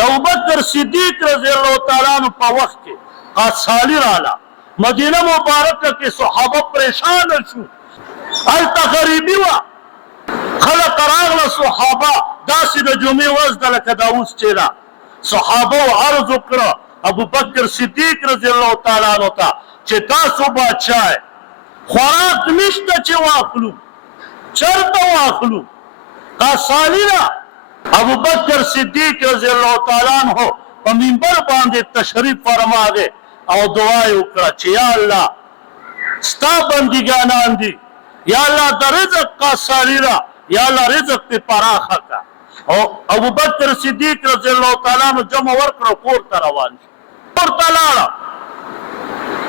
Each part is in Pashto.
د ابوبکر صدیق رضی الله تعالی عنہ په وخت کې قاصالی رااله مدینه مبارکه کې صحابه پریشان شو هلته غریبي وه خلق راغله صحابه داسې د جمعې ورځ ده لکه دا اوس چې ده صحابه عرض وکړه ابوبکر صدیق رضی الله تعالی عنہ ته چې تاسو بادشاه خوراک نشته چې واخلو چرته واخلو قاصالی ده ابوبکر صدیق رضی الله تعالی عنہ په منبر باندې تشریف فرماغه او دعا وکړه چې یا الله ستا بندګانان دي یا الله د رزق قاصالی را یا الله رزق په پراخه کا او ابوبکر صدیق رضی الله تعالی عنہ جمع ورکړه کور ته روان شو کور ته لاړه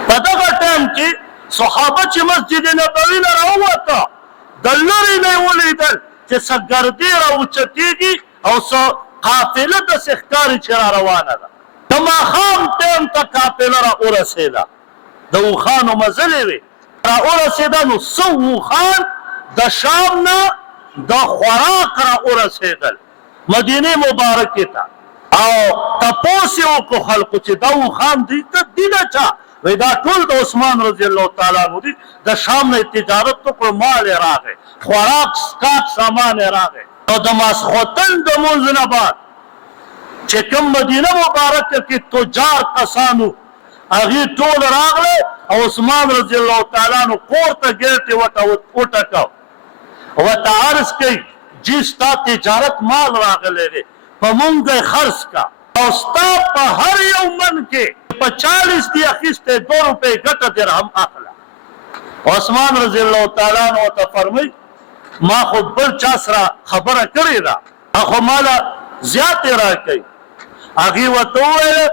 په دغه ټایم کې صحابه چې مسجد نبوي نه راووته د لرې نه یې ولیدل چې څه ګردې راوچتېږي او څه قافله داسې ښکاري چې را روانه ده د ماښام ټایم ته قافله را ورسېده د اوښانو مزلې وې را ورسېده نو څه اوښان د شام نه د خوراک را ورسېدل مدینې مبارکې ته او تپوس یې وکړو خلکو چې دا اوښان دي نه چا وی دا ټول د عثمان رضی الله تعالی عنہ دي د شام نه تجارت وکړو مال یې راغی خوراک سکاک سامان یې راغی او د ماسخوتن د لمونځ نه بعد چې کوم مدینه مبارکه کې تجار کسانو هغې ټول راغله او عثمان رضی الله تعالی عنہ کور ته ګیټ یې وټکاو ورته عرض کوي جی ستا تجارت مال راغلی دی په مونږ یې خرڅ کا او ستا په هر یو من کې په 40 دی اخیستی 2 روپۍ ګټه درهم اخله عثمان رضی الله تعالی عنہ ته فرمایي ما خو بل چا سره خبره کړې ده خو ماله زیاتې راکوي هغې ورته وویل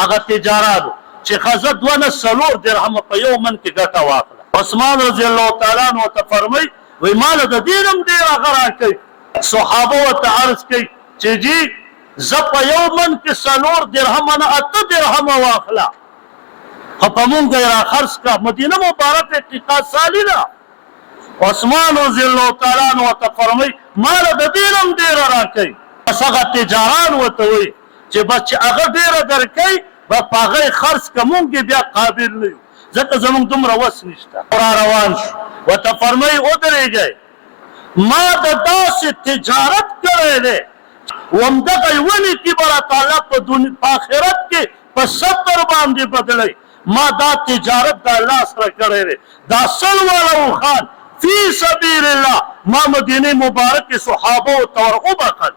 هغه تجارت چې ښځه 2 نه 4 درهمه په یو من کې ګټه واخله عثمان رضی الله تعالی عنہ ته فرمایي وی ماله د دې هم ډېر هغه راکوي صحابه ورته عرض کوي چې جی زه په یو من کې 4 درهمه نه 8 درهمه واخله خو په مونږ یې راخرڅ کړه مدینه مبارکه کې قاصالی ده عثمان رضی الله تعالی عنہ ورته فرمایي ماله د دې هم ډېره راکوي بس هغه تجاران ورته وایي چې بس چې هغه ډېره درکوي به په هغه یې خرڅ کړه مونږ یې بیا قابل نه یو ځکه زمونږ دومره وس نشته را روان شو ورته فرمایي ودرېږئ ما د داسې تجارت کړی دی همدغه ونې کې به راتاله په آخرت کې په 70 باندې بدلوي ما دا تجارت د الله سره کړی دی دا 100 والا اوښان فی سبیل الله ما مدینه مبارک صحابه ته ور وبخل